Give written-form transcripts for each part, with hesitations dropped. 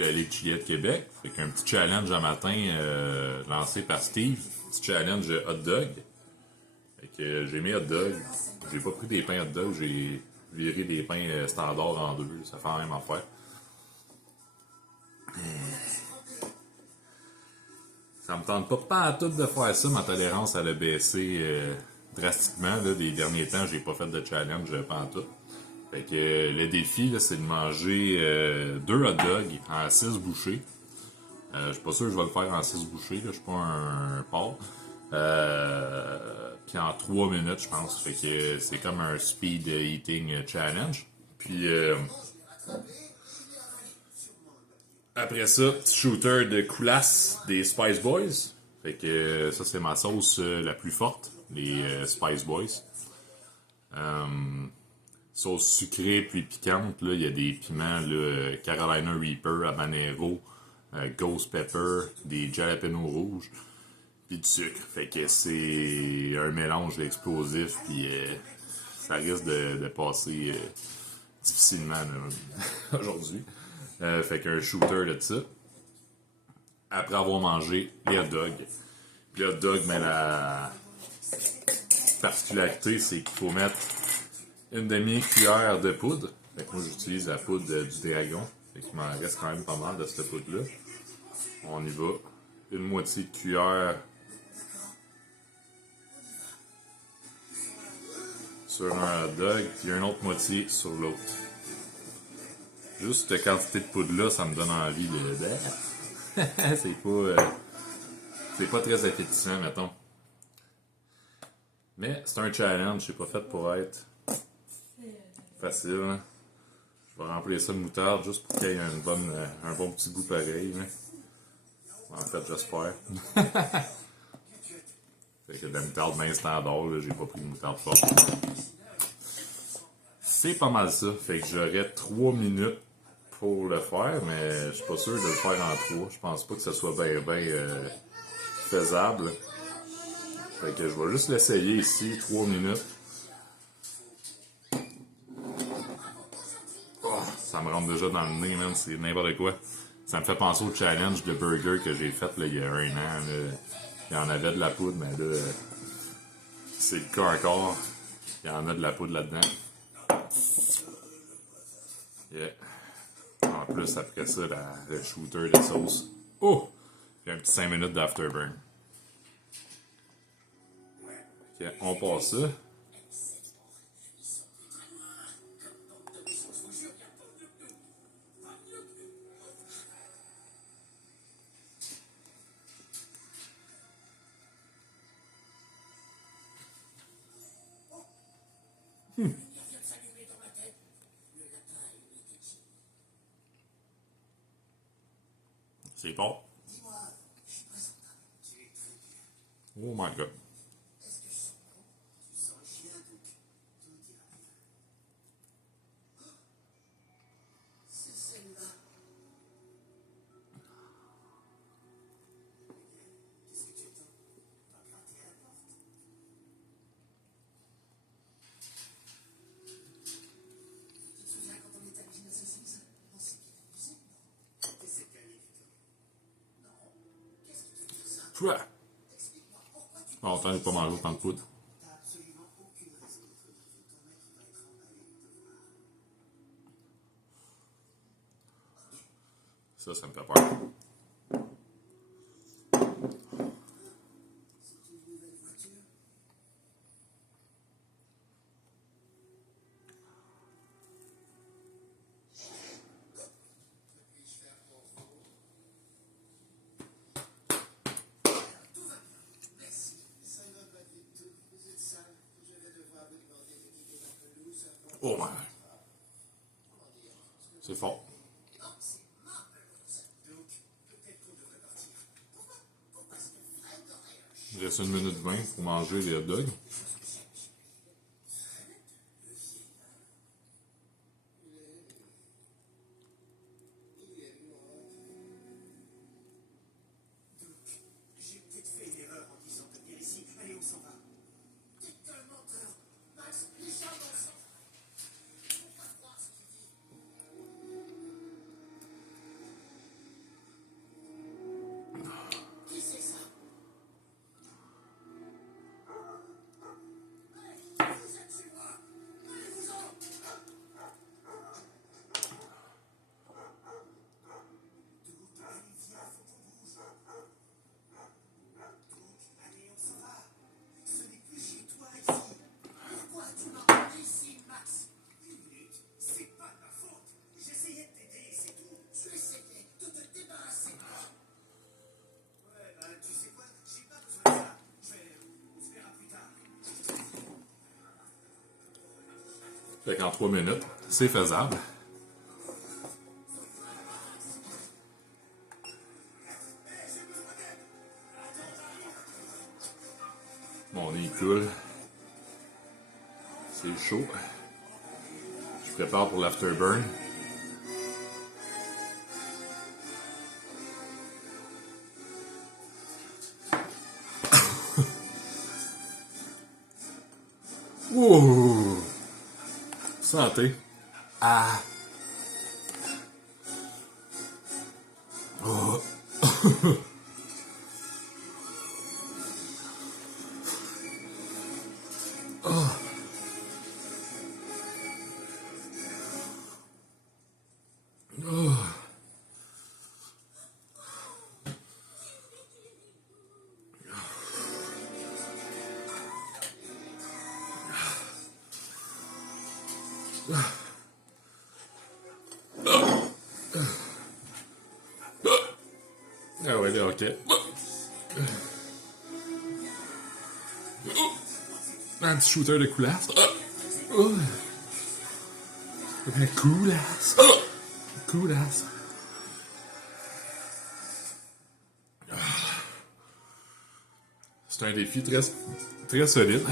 la Ligue Chili de Québec. Fait qu'un petit challenge un matin lancé par Steve. Petit challenge hot dog. Fait que j'ai mis hot dog. J'ai pas pris des pains hot dog, j'ai viré des pains standards en deux. Ça fait la même affaire. Ça me tente pas à tout de faire ça. Ma tolérance elle a baissé drastiquement. Là, des derniers temps, j'ai pas fait de challenge pas en tout. Fait que le défi, là, c'est de manger 2 hot dogs en 6 bouchées. Je suis pas sûr que je vais le faire en 6 bouchées, là, je suis pas un porc. Puis en 3 minutes, je pense. Fait que c'est comme un speed eating challenge. Puis après ça, petit shooter de coulasses des Spice Boys. Fait que ça, c'est ma sauce la plus forte, les Spice Boys. Sauce sucrée puis piquante, là, il y a des piments, là, Carolina Reaper, habanero, ghost pepper, des jalapenos rouges, puis du sucre. Fait que c'est un mélange explosif, puis ça risque de passer difficilement là, aujourd'hui. Fait qu'un shooter de ça. Après avoir mangé les hot dogs. Puis les hot dogs, mais la particularité, c'est qu'il faut mettre une demi-cuillère de poudre. Fait que moi, j'utilise la poudre du dragon. Fait qu'il m'en reste quand même pas mal de cette poudre-là. On y va. Une moitié de cuillère sur un hot dog, puis une autre moitié sur l'autre. Juste cette quantité de poudre-là, ça me donne envie de... c'est pas très appétissant, mettons. Mais c'est un challenge, c'est pas fait pour être facile. Hein? Je vais remplir ça de moutarde juste pour qu'il y ait un bon petit goût pareil. Hein? En fait, j'espère. Fait que de la moutarde bien standard, là, j'ai pas pris de moutarde forte. C'est pas mal ça. Fait que j'aurais 3 minutes pour le faire, mais je suis pas sûr de le faire en 3. Je pense pas que ce soit bien faisable. Fait que je vais juste l'essayer ici, 3 minutes. Oh, ça me rentre déjà dans le nez, même, c'est n'importe quoi. Ça me fait penser au challenge de burger que j'ai fait là, il y a un an. Là. Il y en avait de la poudre, mais là, c'est le cas encore. Il y en a de la poudre là-dedans. Yeah. En plus, après ça, le shooter de sauce. Oh! J'ai un petit 5 minutes d'afterburn. Ok, on passe ça. C'est bon. Oh my god. Quoi? Bon, t'en as pas mangé autant de poudre. Ça me fait peur. Oh my god. C'est fort. Il reste 1 minute 20 pour manger les hot dogs. Fait qu'en 3 minutes, c'est faisable. Mon nez coule. C'est chaud. Je prépare pour l'afterburn. Ouh! Santé. Ah! Oh! Oh! Oh! Ah ouais, là, ok. Un petit shooter de coulasse. Coulasse. Coulasse. C'est un défi très, très solide.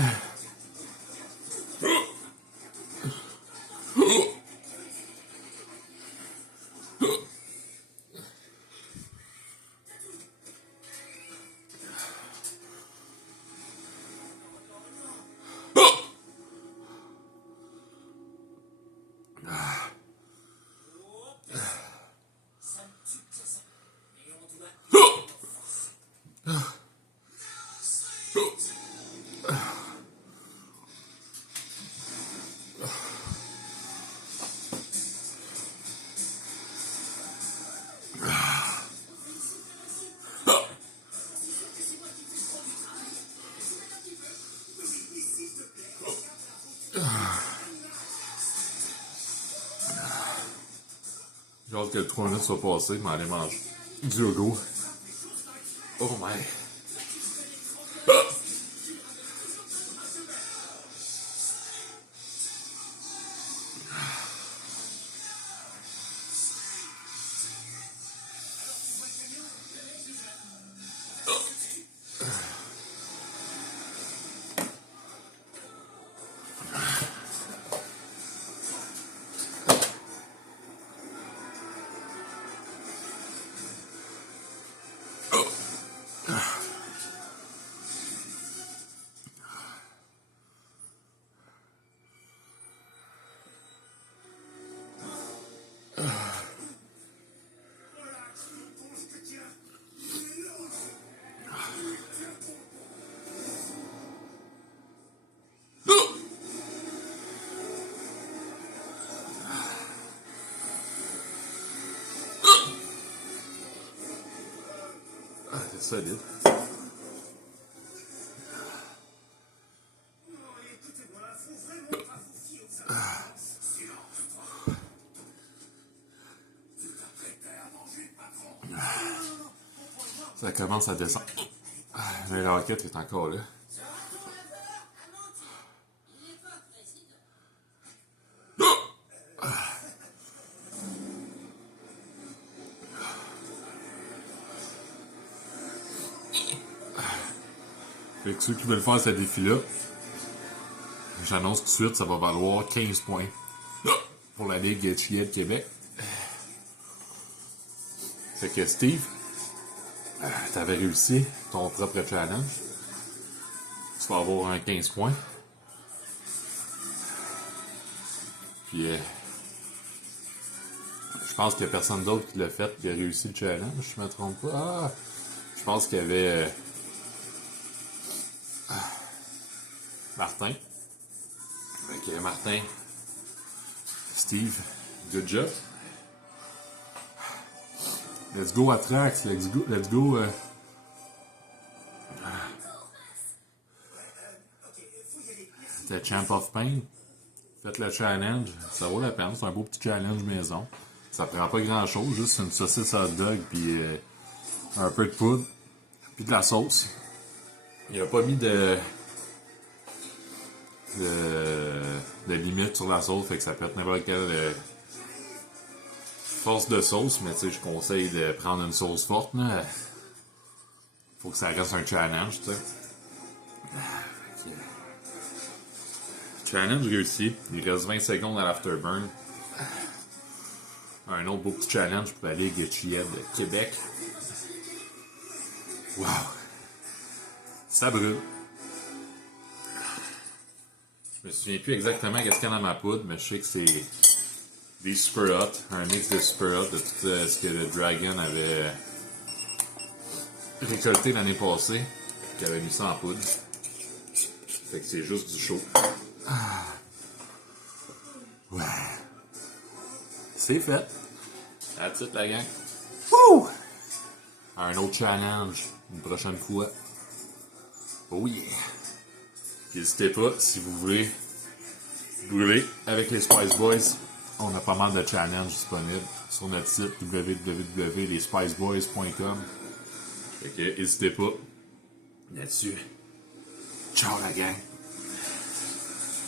J'ai hâte que le 3 minutes soit passé, mais aller manger du yogourt. Oh my. Ah, c'est solide. Ça commence à descendre. Mais la raquette est encore là. Fait que ceux qui veulent faire ce défi-là, j'annonce tout de suite, ça va valoir 15 points pour la Ligue de Québec. Fait que Steve, t'avais réussi ton propre challenge. Tu vas avoir un 15 points. Puis, je pense qu'il n'y a personne d'autre qui l'a fait qui a réussi le challenge, je me trompe pas. Ah, je pense qu'il y avait Martin. Fait que Martin, Steve, good job. Let's go Atrax, let's go. The Champ of Pain. Faites le challenge, ça vaut la peine, c'est un beau petit challenge maison. Ça prend pas grand chose, juste une saucisse hot dog, puis un peu de poudre, puis de la sauce. Il a pas mis de de limite sur la sauce, fait que ça peut être n'importe quelle force de sauce, mais tu sais, je conseille de prendre une sauce forte, là. Faut que ça reste un challenge, tu sais. Challenge réussi. Il reste 20 secondes à l'afterburn. Un autre beau petit challenge pour la Ligue Chiette de Québec. Wow! Ça brûle. Je me souviens plus exactement qu'est-ce qu'il y a dans ma poudre, mais je sais que c'est des Super Hot, un mix de Super Hot de tout ce que le Dragon avait récolté l'année passée, qui avait mis ça en poudre. Fait que c'est juste du chaud. Ouais. C'est fait. That's it, la gang. Wouh! Un autre challenge, une prochaine fois. Oh yeah! N'hésitez pas, si vous voulez brûler avec les Spice Boys, on a pas mal de challenges disponibles sur notre site www.lespiceboys.com. Fait que n'hésitez pas. Là-dessus. Ciao la gang!